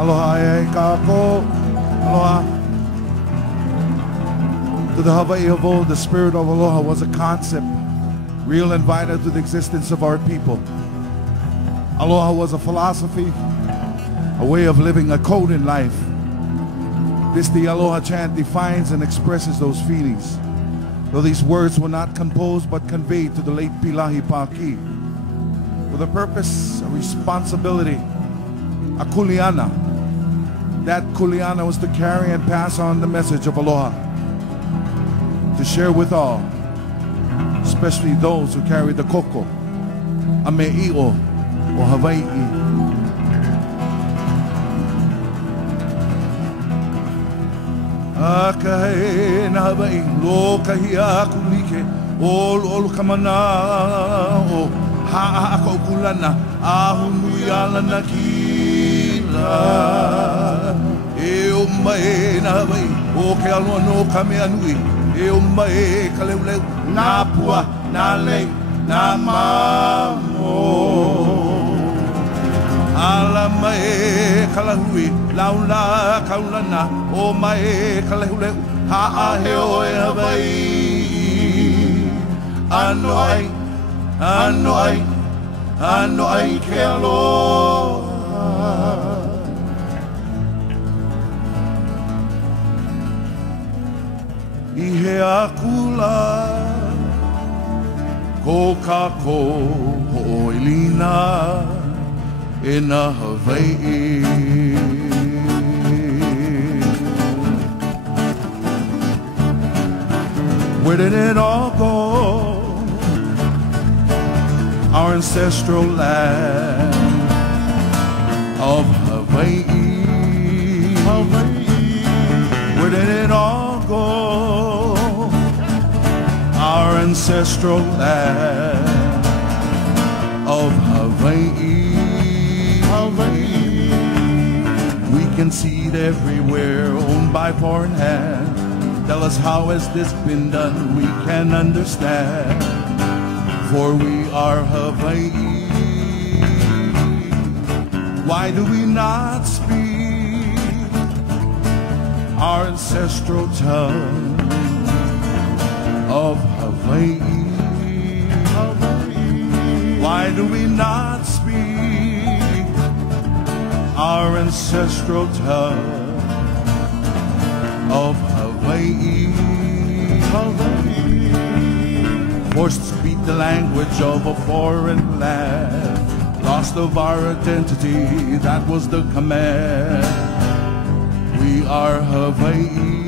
Aloha, Kakou. Aloha. To the Hawai'i of old, the spirit of Aloha was a concept, real and vital to the existence of our people. Aloha was a philosophy, a way of living, a code in life. This, the Aloha chant, defines and expresses those feelings, though these words were not composed but conveyed to the late Pilahi Paki with a purpose, a responsibility, a kuleana. That kuleana was to carry and pass on the message of Aloha, to share with all, especially those who carry the koko, a me'i'o, or Hawai'i. Akahe na Hawai'i, lo kahia kulike, ol kamana, o ha'a kulana, ahunu yala na kila. E o mai na Hawai'i, o ke aloha no kame anui, e o mai kaleuleu, na pua, na lei, na mamo. Ala mai kalahui, laula kaulana, o mai kalahuleu, ha'a he oe Hawai'i. Ano ai ke aloha. I he akula, ko Kakou ho'oilina, in a Hawai'i. Where did it all go? Our ancestral land of Hawai'i. Where did it all go? Our ancestral land of Hawai'i. We can see it everywhere, owned by foreign hands. Tell us, how has this been done? We can understand, for we are Hawai'i. Why do we not speak our ancestral tongue of Hawai'i? Why do we not speak our ancestral tongue of Hawai'i? Forced to speak the language of a foreign land, lost of our identity, that was the command. We are Hawai'i.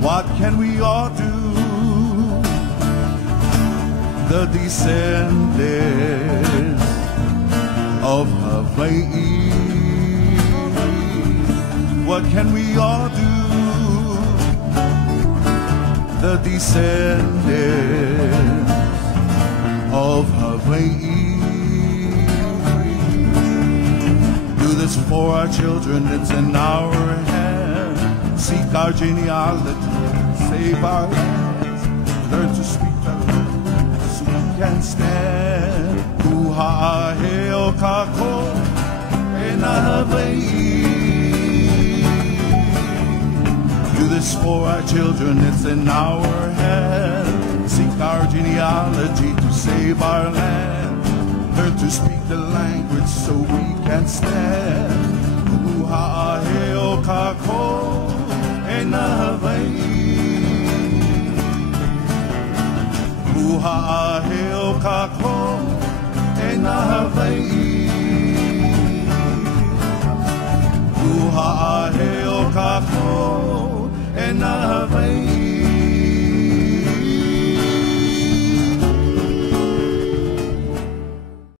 What can we all do? The descendants of Hawai'i. What can we all do? The descendants of Hawai'i. Do this for our children, it's in our hands. Seek our genealogy, save our lands, learn to speak the language so we can stand. Uha'a heo Kakou e na Hawai'i. Do this for our children, it's in our hands. Seek our genealogy to save our land, learn to speak the language so we can stand. Uha'a heo Kakou e na Hawai'i. Uha'a heo Kakou e na Hawai'i. Uha'a heo Kakou e na